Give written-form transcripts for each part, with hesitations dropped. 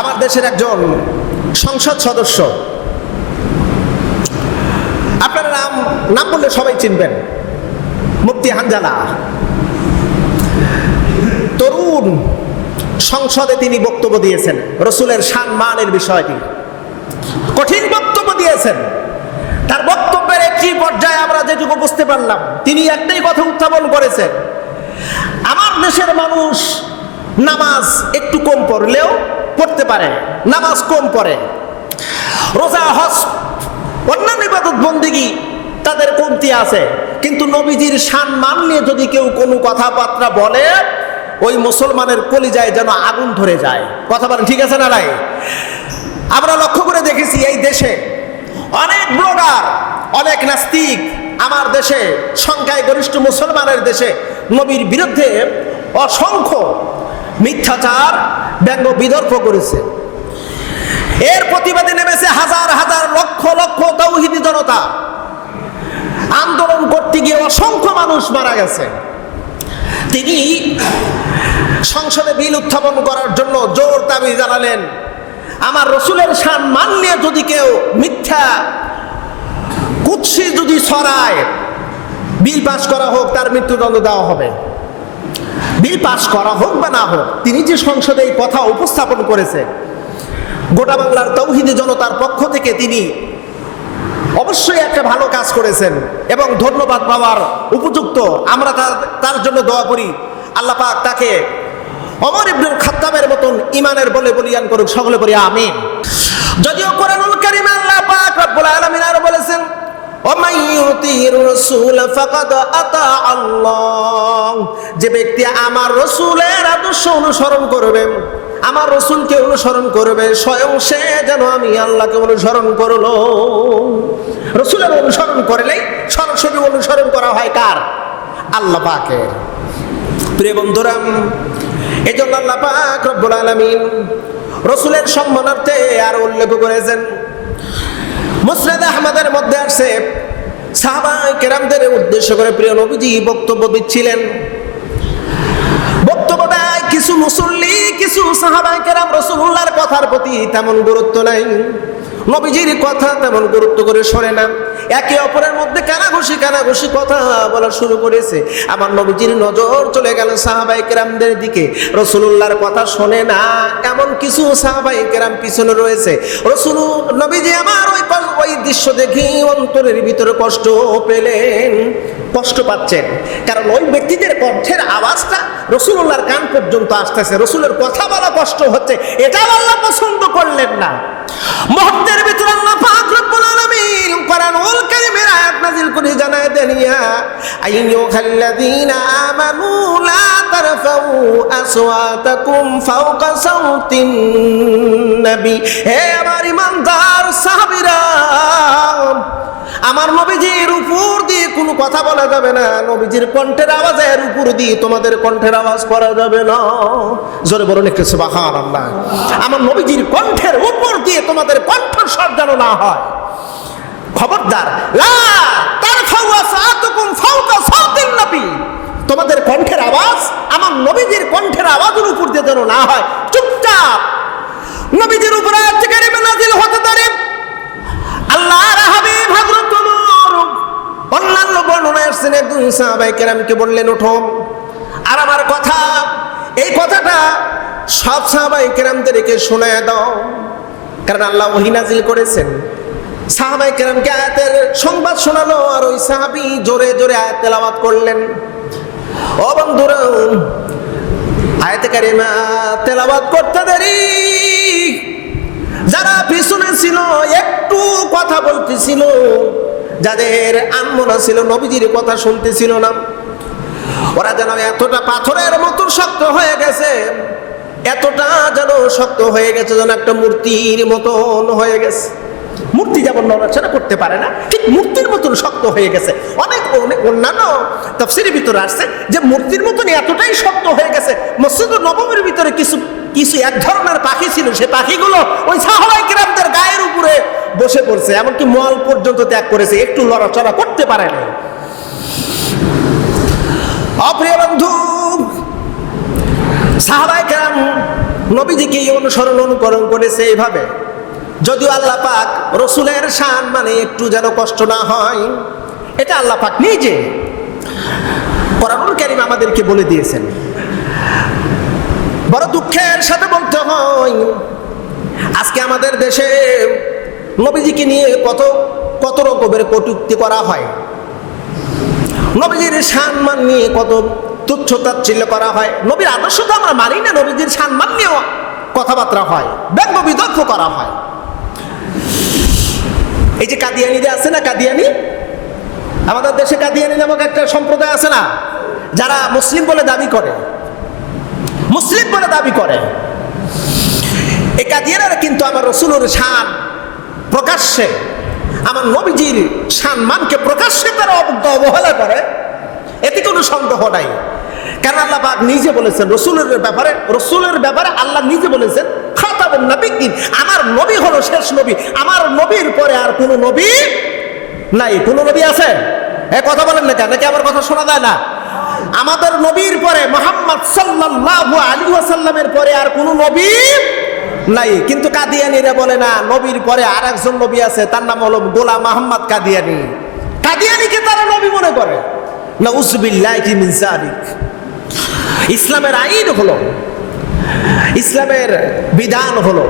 আমার দেশের একজন সংসদ সদস্য, আপনারা নাম বললে সবাই চিনবেন, মুফতি হানজালা। তরুণ সংসদে তিনি বক্তব্য দিয়েছেন রসুলের সম্মানের বিষয়টি, কঠিন বক্তব্য দিয়েছেন। তার বক্তব্যের একটি পর্যায়ে আমরা যেটুকু বুঝতে পারলাম, তিনি একটাই কথা উত্থাপন করেছেন, আমার দেশের মানুষ নামাজ একটু কম পড়লেও পড়তে পারে, নামাজ কম পড়ে, রোজা হজ অন্যান্য ইবাদত বন্দেগী তাদের কমতি আছে, কিন্তু নবীজির সম্মান নিয়ে যদি কেউ কোনো কথাবার্তা বলে, ওই মুসলমানের কলিজায় যেন আগুন ধরে যায়। কথা বলেন ঠিক আছে না নাই? আমরা লক্ষ্য করে দেখেছি এই দেশে অনেক ব্লগার, অনেক নাস্তিক আমার দেশে সংখ্যায় গরিষ্ঠ মুসলমানের দেশে নবীর বিরুদ্ধে অসংখ্য মিথ্যাচার ব্যঙ্গ বিদর্ভ করেছে। এর প্রতিবাদে নেমেছে হাজার হাজার লক্ষ লক্ষ তাওহীদি জনতা। আন্দোলন করতে গিয়ে অসংখ্য মানুষ মারা গেছে। তিনি সংসদে বিল উত্থাপন করার জন্য জোর দাবি জানালেন, আমার রসুলের সম্মান নিয়ে যদি কেউ মিথ্যা কুৎসি যদি ছড়ায়, বিল পাস করা হোক, তার মৃত্যুদণ্ড দেওয়া হবে। বিল পাস করা হোক বা না হোক, তিনি যে সংসদে এই কথা উপস্থাপন করেছে, গোটা বাংলার তাওহীদি জনতার পক্ষ থেকে তিনি অবশ্যই একটা ভালো কাজ করেছেন এবং ধন্যবাদ পাওয়ার উপযুক্ত। আমরা তার জন্য দোয়া করি, আল্লাহ পাক তাকে ওমর ইবনুল খাত্তাবের মতন ইমানের বলে বলিয়ান করুক, সকলে বলি আমিন। যদিও কোরআনুল কারীমে আল্লাহ পাক রব্বুল আলামিন আর বলেছেন, ওমাই ইউতির রাসূল ফাকাদ আতা আল্লাহ, যে ব্যক্তি আমার রাসূলের আদর্শ অনুসরণ করবে, আমার রাসূলকে অনুসরণ করবে, স্বয়ং সে যেন আমি আল্লাহকে অনুসরণ করলো। রাসূলের অনুসরণ করলেই সরাসরি অনুসরণ করা হয় কার? আল্লাহ পাকের। প্রিয় বন্ধুরা, এজন্য আল্লাহ পাক রব্বুল আলামিন রাসূলের সম্মানার্থে আর উল্লেখ করেছেন। মুসনাদ আহমদের মধ্যে আসছে, সাহাবায়ে কেরামদের উদ্দেশ্য করে প্রিয় নবীজি বক্তব্য দিচ্ছিলেন। বক্তব্যটা কিছু মুসল্লি, কিছু সাহাবায়ে কেরাম রাসূলুল্লাহর কথার প্রতি তেমন গুরুত্ব নাই, নবীজির কথা তেমন গুরুত্ব করে শোনে না, একে অপরের মধ্যে কানাঘুষি কথা বলা শুরু করেছে। আমার নবীজির নজর চলে গেল সাহাবায়ে কেরামদের দিকে, রাসূলুল্লাহর কথা শোনে না এমন কিছু সাহাবায়ে কেরাম পিছনে রয়েছে। নবীজি আমার ওই দৃশ্য দেখি অন্তরের ভিতরে কষ্ট পেলেন, কষ্ট পাচ্ছেন, কারণ ওই ব্যক্তিদের কণ্ঠের আওয়াজটা রাসূলুল্লাহর কান পর্যন্ত আসতেছে, রাসূলের কথা বলা কষ্ট হচ্ছে, এটাও আল্লাহ পছন্দ করলেন না। মুহূর্তের ভিতরে আল্লাহ পাক রব্বুল আলামিন কোরআনুল কারীমের আয়াত নাযিল করে জানায় দেন, ইয়া আইয়ুহাল্লাযীনা আমানু লা তারফাউ আসওয়াতাকুম ফাওকা সাওতিন নবী, হে আমার ঈমানদার সাহাবীরা, আমার নবীজির উপর দিয়ে কোনো কথা বলা যাবে না, নবীজির কণ্ঠের আওয়াজের উপর দিয়ে তোমাদের কণ্ঠের আওয়াজ করা যাবে না। জোরে বলুন একটু সুবহানাল্লাহ। আমার নবীজির কণ্ঠের উপর দিয়ে তোমাদের কণ্ঠস্বর যেন না হয়। খবরদার, লা তারফাউ আসওয়াতাকুম ফাওকা সাওতিন নবী, তোমাদের কণ্ঠের আওয়াজ আমার নবীজির কণ্ঠের আওয়াজের উপর দিয়ে যেন না হয়। চুপচাপ নবীজির উপর আয়াত কারীমা নাযিল হতে পারে। আল্লাহর হাবিব হযরত ওমর অন্যান্য বর্ণনায় আসছেন, একজন সাহাবায়ে কেরামকে বললেন, ওঠো আর আমার কথা, এই কথাটা সব সাহাবায়ে কেরামদেরকে শোনায় দাও, কারণ আল্লাহ ওহী নাযিল করেছেন। সাহাবায়ে কেরামকে আয়াতের সংবাদ শোনালো, আর ওই সাহাবী জোরে জোরে আয়াত তেলাওয়াত করলেন। ও বন্ধুরা, আয়াতে কারিমা তেলাওয়াত করতে দেরি যারা পিছনে ছিল, একটু কথা বলতেছিল, যাদের আনমনা ছিল, নবীজির কথা শুনতেছিল না, ওরা যেন এতটা পাথরের মতো শক্ত হয়ে গেছে, এতটা যেন শক্ত হয়ে গেছে, যেন একটা মূর্তির মতন হয়ে গেছে। মূর্তি যেমন নড়াচড়া করতে পারে না, ঠিক মূর্তির মতন শক্ত হয়ে গেছে। অনেক অন্যান্য তাফসীরের ভিতরে আসছে যে মূর্তির মতন এতটাই শক্ত হয়ে গেছে, মসজিদুন নববীর ভিতরে কিছু এক ধরনের পাখি ছিল, সেই পাখিগুলো ওই সাহাবায়ে কেরামদের গায়ের উপরে বসে পড়ছে, এমনকি মল পর্যন্ত ত্যাগ করেছে, একটু লড়াচড়া করতে পারে না। অপ্রিয় বন্ধু, সাহাবায়ে কেরাম নবীজিকে অনুসরণ অনুকরণ করেছে এইভাবে। যদিও আল্লাহ পাক রসুলের শান মানে একটু যেন কষ্ট না হয়, এটা আল্লাহ পাক নিজে কোরআনুল কারীম আমাদেরকে বলে দিয়েছেন। বড় দুঃখের সাথে বলতে হয়, আজকে আমাদের দেশে নবীজিকে নিয়ে কত কত রকমের কটূক্তি করা হয়, নবীজির সম্মান নিয়ে কত তুচ্ছ তাচ্ছিল্য করা হয়। নবীর আদর্শ তো আমরা মানি না, নবীজির সম্মান নিয়েও কথাবার্তা হয়, ব্যঙ্গ বিতর্ক করা হয়। এই যে কাদিয়ানিরা আছে না, কাদিয়ানি, আমাদের দেশে কাদিয়ানি নামক একটা সম্প্রদায় আছে না, যারা মুসলিম বলে দাবি করে, মুসলিম বলে দাবি করে। এই কাদিয়ানিরা কিন্তু আমার রাসূলের শান প্রকাশ্যে, আমার নবীজির সম্মানকে প্রকাশ্যে তারা অবহেলা করে, এতে কোনো সন্দেহ নাই। কারণ আল্লাহ পাক নিজে বলেছেন রাসূলের ব্যাপারে আল্লাহ নিজে বলেছেন খাতামুন নবিয়্যিন, আমার নবী হলো শেষ নবী, আমার নবীর পরে আর কোনো নবী নাই। কোনো নবী আছে? কথা বলেন না কেন, নাকি আমার কথা শোনা যায় না? আমাদের নবীর পরে মুহাম্মদ সাল্লাল্লাহু আলাইহি ওয়াসাল্লামের পরে আর কোনো নবী নাই। কিন্তু কাদিয়ানীরা বলে না, নবীর পরে আর একজন নবী আছে, তার নাম হলো গোলাম মুহাম্মদ কাদিয়ানী। কাদিয়ানীকে তারা নবী মনে করে। নাউযুবিল্লাহি মিন যালিক। ইসলামের আইন হলো, ইসলামের বিধান হলো,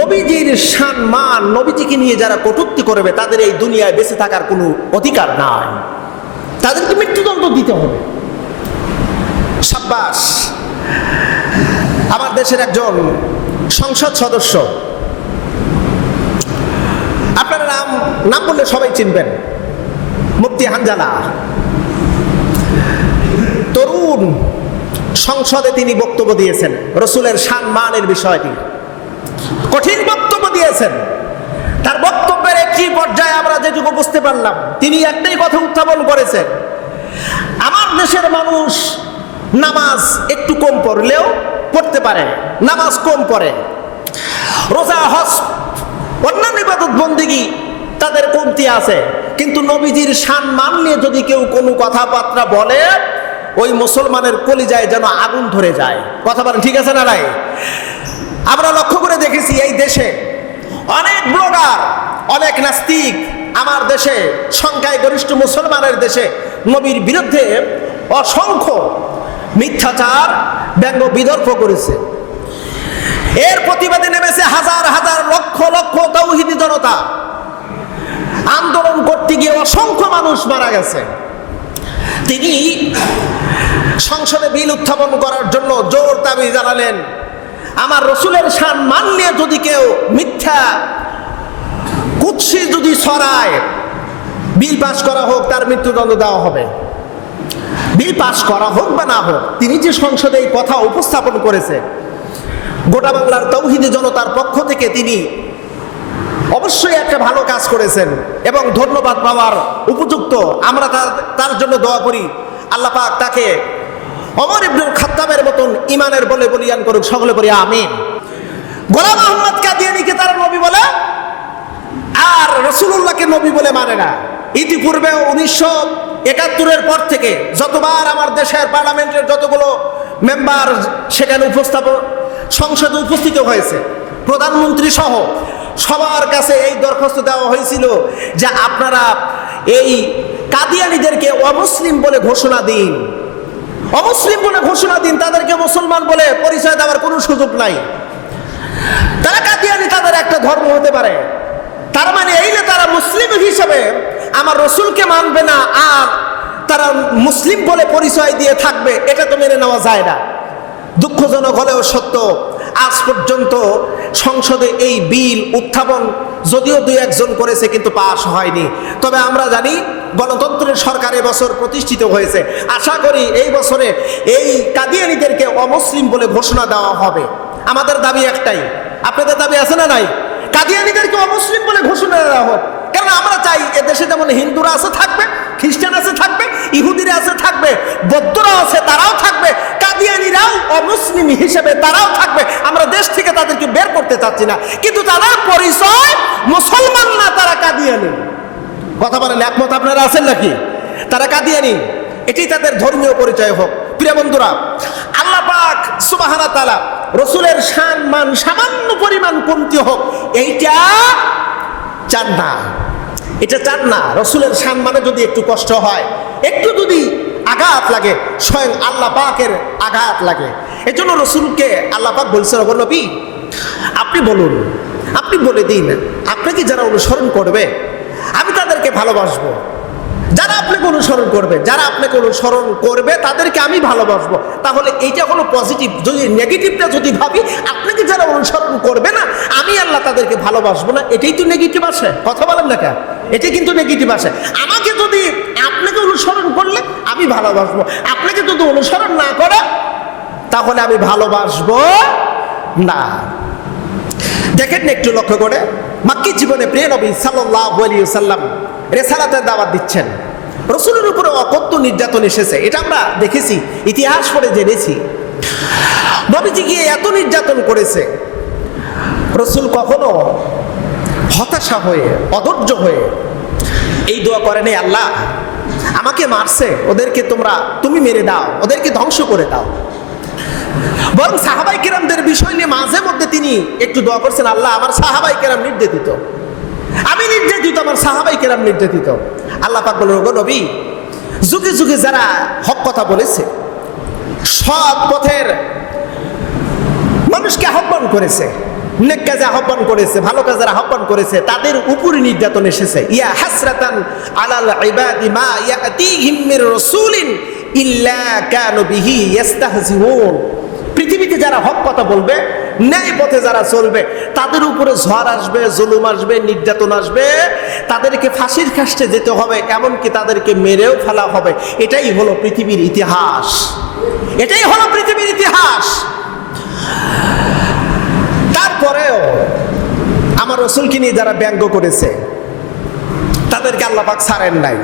নবীজির সম্মান, নবীজিকে নিয়ে যারা কটূক্তি করবে তাদের এই দুনিয়ায় বেঁচে থাকার কোনো অধিকার নাই, তাদেরকে মৃত্যুদণ্ড দিতে হবে। সাব্বাস, আমার দেশের একজন সংসদ সদস্য, আপনারা নাম বললে সবাই চিনবেন, মুফতি হানজালা। তরুণ সংসদে তিনি বক্তব্য দিয়েছেন রাসূলের সম্মানের বিষয়টি, কঠিন বক্তব্য দিয়েছেন। তার বক্তব্যের একটি পর্যায়ে আমরা যেটুকু বুঝতে পারলাম, তিনি একটাই কথা উত্থাপন করেছেন, আমার দেশের মানুষ নামাজ একটু কম পড়লেও পড়তে পারে, নামাজ কম পড়ে, রোজা হজ অন্যান্য ইবাদত বন্দেগী তাদের কমতি আছে, কিন্তু নবীজির সম্মান নিয়ে যদি কেউ কোনো কথাবার্তা বলে, ওই মুসলমানের কলিজায় যেন আগুন ধরে যায়। কথা বলেন ঠিক আছে না নাই? আমরা লক্ষ্য করে দেখেছি এই দেশে অনেক ব্লগার, অনেক নাস্তিক আমার দেশে সংখ্যায় গরিষ্ঠ মুসলমানের দেশে নবীর বিরুদ্ধে অসংখ্য মিথ্যাচার, ব্যঙ্গ বিতর্ক করেছে। এর প্রতিবাদে নেমেছে হাজার হাজার লক্ষ লক্ষ তাওহীদি জনতা। আন্দোলন করতে গিয়ে অসংখ্য মানুষ মারা গেছে। তিনি সংসদে বিল উত্থাপন করার জন্য জোর দাবি জানালেন, আমার রাসূলের সম্মান নিয়ে যদি কেউ মিথ্যা কুৎসি যদি ছড়ায়, বিল পাস করা হোক, তার মৃত্যুদণ্ড দেওয়া হবে। বিল পাস করা হোক বা না হোক, তিনি যে সংসদে এই কথা উপস্থাপন করেছে, গোটা বাংলার তাওহীদি জনতার পক্ষ থেকে তিনি অবশ্যই একটা ভালো কাজ করেছেন এবং ধন্যবাদ পাওয়ার উপযুক্ত। আমরা তার জন্য দোয়া করি, আল্লাহ পাক তাকে ওমর ইবনুল খাত্তাবের মতন ইমানের বলে বলিয়ান করুক, সকলে বলি আমিন। গোলাম মুহাম্মদ কাদিয়ানীকে তারা নবী বলে আর রাসূলুল্লাহকে নবী বলে মানে না। ইতিপূর্বে 1971-এর পর থেকে যতবার আমার দেশের পার্লামেন্টের যতগুলো মেম্বার সেখানে সংসদে উপস্থিত হয়েছে, প্রধানমন্ত্রী সহ সবার কাছে এই দরখাস্ত দেওয়া হয়েছিল যে আপনারা এই কাদিয়ানীদেরকে অমুসলিম বলে ঘোষণা দিন, অমুসলিম বলে ঘোষণা দিন, তাদেরকে মুসলমান বলে পরিচয় দেওয়ার কোনো সুযোগ নাই। তারা কাদিয়ানী, তাদের একটা ধর্ম হতে পারে, তার মানে এই না তারা মুসলিম হিসেবে আমার রাসূলকে মানবে না আর তারা মুসলিম বলে পরিচয় দিয়ে থাকবে, এটা তো মেনে নেওয়া যায় না। দুঃখজনক হলেও সত্য, আজ পর্যন্ত সংসদে এই বিল উত্থাপন যদিও 2-1 জন করেছে কিন্তু পাস হয়নি। তবে আমরা জানি গণতন্ত্রের সরকার এবছর প্রতিষ্ঠিত হয়েছে, আশা করি এই বছরে এই কাদিয়ানীদেরকে অমুসলিম বলে ঘোষণা দেওয়া হবে। আমাদের দাবি একটাই, আপনাদের দাবি আছে না নাই? কাদিয়ানীদেরকে অমুসলিম বলে ঘোষণা দেওয়া হোক। কারণ আমরা চাই এদেশে যেমন হিন্দুরা আছে থাকবে, খ্রিস্টান আছে থাকবে, ইহুদিরা আছে থাকবে, বৌদ্ধরা আছে তারাও থাকবে, কাদিয়ানীরাও অমুসলিম হিসেবে তারাও থাকবে। আমরা দেশ থেকে তাদেরকে বের করতে চাচ্ছি না, কিন্তু তাদের পরিচয় মুসলমান না, তারা কাদিয়ানী। কথা বলেন, একমত আপনারা আছেন নাকি? তারা কাদিয়ানী, এটি তাদের ধর্মীয় পরিচয় হোক। প্রিয় বন্ধুরা, আল্লাহ পাক সুবহানাহু ওয়া তাআলা রসুলের শান মান সামান্য পরিমাণ কমতি হোক, এইটা চান না। এটা চান না। রসুলের শান মানে যদি একটু কষ্ট হয়, একটু যদি আঘাত লাগে, স্বয়ং আল্লাহ পাকের আঘাত লাগে। এজন্য রসুলকে আল্লাহ পাক বলছেন, ওগো নবী আপনি বলুন, আপনি বলে দিন, আপনাকে যারা অনুসরণ করবে আমি তাদেরকে ভালোবাসবো। যারা আপনাকে অনুসরণ করবে, যারা আপনাকে অনুসরণ করবে তাদেরকে আমি ভালোবাসবো। তাহলে এইটা হলো পজিটিভ। যদি নেগেটিভটা যদি ভাবি, আপনাকে যারা অনুসরণ করবে না আমি আল্লাহ তাদেরকে ভালোবাসবো না, এটাই তো নেগেটিভ আসে। কথা বলেন না কেন? এটা কিন্তু নেগেটিভ আসে। আমাকে যদি আপনাকে অনুসরণ করলে আমি ভালোবাসবো, আপনাকে যদি অনুসরণ না করে তাহলে আমি ভালোবাসবো না। দেখেন না একটু লক্ষ্য করে, মাক্কি জীবনে প্রিয় নবী সাল্লাল্লাহু আলাইহি ওয়াসাল্লাম রিসালাতের দাওয়াত দিচ্ছেন। রসুলের উপরে অকথ্য নির্যাতন এসেছে, এটা আমরা দেখেছি, ইতিহাস পড়ে জেনেছি। নবীজি গিয়ে এত নির্যাতন করেছে, রসুল কখনো হতাশা হয়ে, অধৈর্য হয়ে এই দোয়া করেনি, আল্লাহ আমাকে মারছে, ওদেরকে তুমি মেরে দাও, ওদেরকে ধ্বংস করে দাও। বরং সাহাবাই কেরামদের বিষয় নিয়ে মাঝে মধ্যে তিনি একটু দোয়া করছেন, আল্লাহ আমার সাহাবাই কেরাম নির্যাতিত, আমি নির্যাতিত, আমার সাহাবাই কেরাম নির্যাতিত। আল্লাহ পাক বললেন, ওগো নবী যুগে যুগে যারা হক কথা বলেছে, সৎ পথের মানুষকে আহ্বান করেছে, নেক কাজে আহ্বান করেছে, ভালো কাজের আহ্বান করেছে, তাদের উপরে নির্যাতন এসেছে। ইয়া হাসরাতান আলাল ইবাদি মা ইয়াতিহিম মির রাসূলিন ইল্লা কানু বিহি ইস্তাহজিউন। পৃথিবীতে যারা হক কথা বলবে, ন্যায় পথে যারা চলবে, তাদের উপরে ঝড় আসবে, জুলুম আসবে, নির্যাতন আসবে, তাদেরকে ফাঁসির কাস্টে যেতে হবে, এমনকি তাদেরকে মেরেও ফেলা হবে। এটাই হলো পৃথিবীর ইতিহাস, এটাই হলো পৃথিবীর ইতিহাস। তারপরেও আমার রসুলকে নিয়ে যারা ব্যঙ্গ করেছে তাদেরকে আল্লাহ পাক ছাড়েন নাই,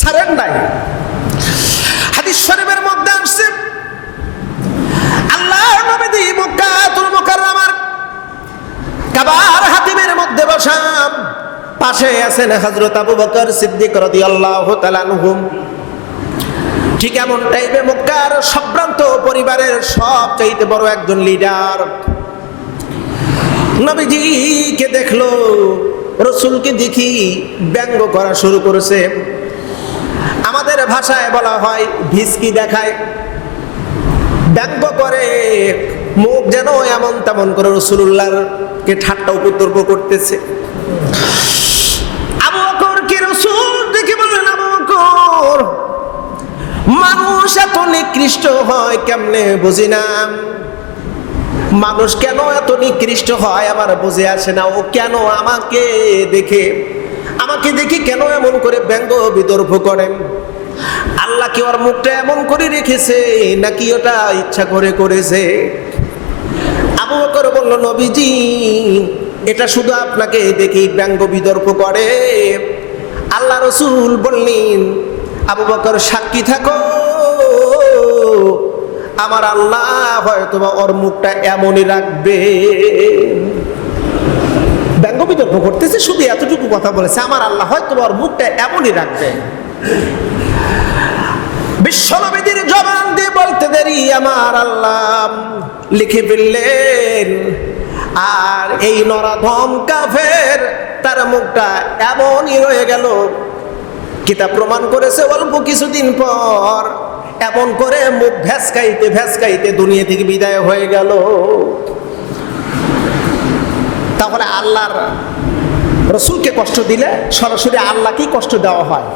ছাড়েন নাই। হাদিস শরীফের মধ্যে আসছে, আল্লাহর নবী মক্কাতুল মুকাররমার কাবার হাতিমের মধ্যে বসা, পাশে আছেন হযরত আবু বকর সিদ্দিক রাদিয়াল্লাহু তাআলা আনহু। ঠিক এমন টাইপে মক্কার সম্ভ্রান্ত পরিবারের সবচাইতে বড় একজন লিডার নবীজিকে দেখলো, রসুলকে দেখি ব্যঙ্গ করা শুরু করেছে। আমাদের ভাষায় বলা হয় ভিসকি দেখায়, ব্যঙ্গ করে, মুখ যেন এমন তেমন করে রাসূলুল্লাহকে ঠাট্টা উপদ্রব করতেছে। আবু বকর কি রাসূল দেখে বললেন, আবু বকর মানুষ এত নিকৃষ্ট হয় কেমনে বুঝি না, মানুষ কেন এত নিকৃষ্ট হয় আমার বুঝে আসে না। ও কেন আমাকে দেখে কেন এমন করে ব্যঙ্গ বিদর্ভ করেন? আল্লাহ কি ওর মুখটা এমন করে রেখেছে নাকি ওটা ইচ্ছা করে করেছে? আবু বকর বলল, নবীজি এটা শুধু আপনাকে দেখেই ব্যঙ্গ বিদর্ভ করে। আল্লাহ রসুল বললেন, আবু বকর সাক্ষী থাকো, আমার আল্লাহ হয়তো ওর মুখটা এমনই রাখবে। ব্যঙ্গ বিতর্ক করতেছে, শুধু এতটুকু কথা বলেছে, আমার আল্লাহ হয়তো ওর মুখটা এমনই রাখবে। বিশ্বনবীর জবান দিয়ে বলতে দেরি আমার আল্লাহ লিখে ফেললেন, আর এই নরাধম কাফের তার মুখটা এমনই রয়ে গেল। কিতাব প্রমাণ করেছে অল্প কিছুদিন পর এমন করে মুখ ভেসকাইতে ভেসকাইতে দুনিয়া থেকে বিদায় হয়ে গেল। তাহলে আল্লাহর রসুলকে কষ্ট দিলে সরাসরি আল্লাহকেই কষ্ট দেওয়া হয়।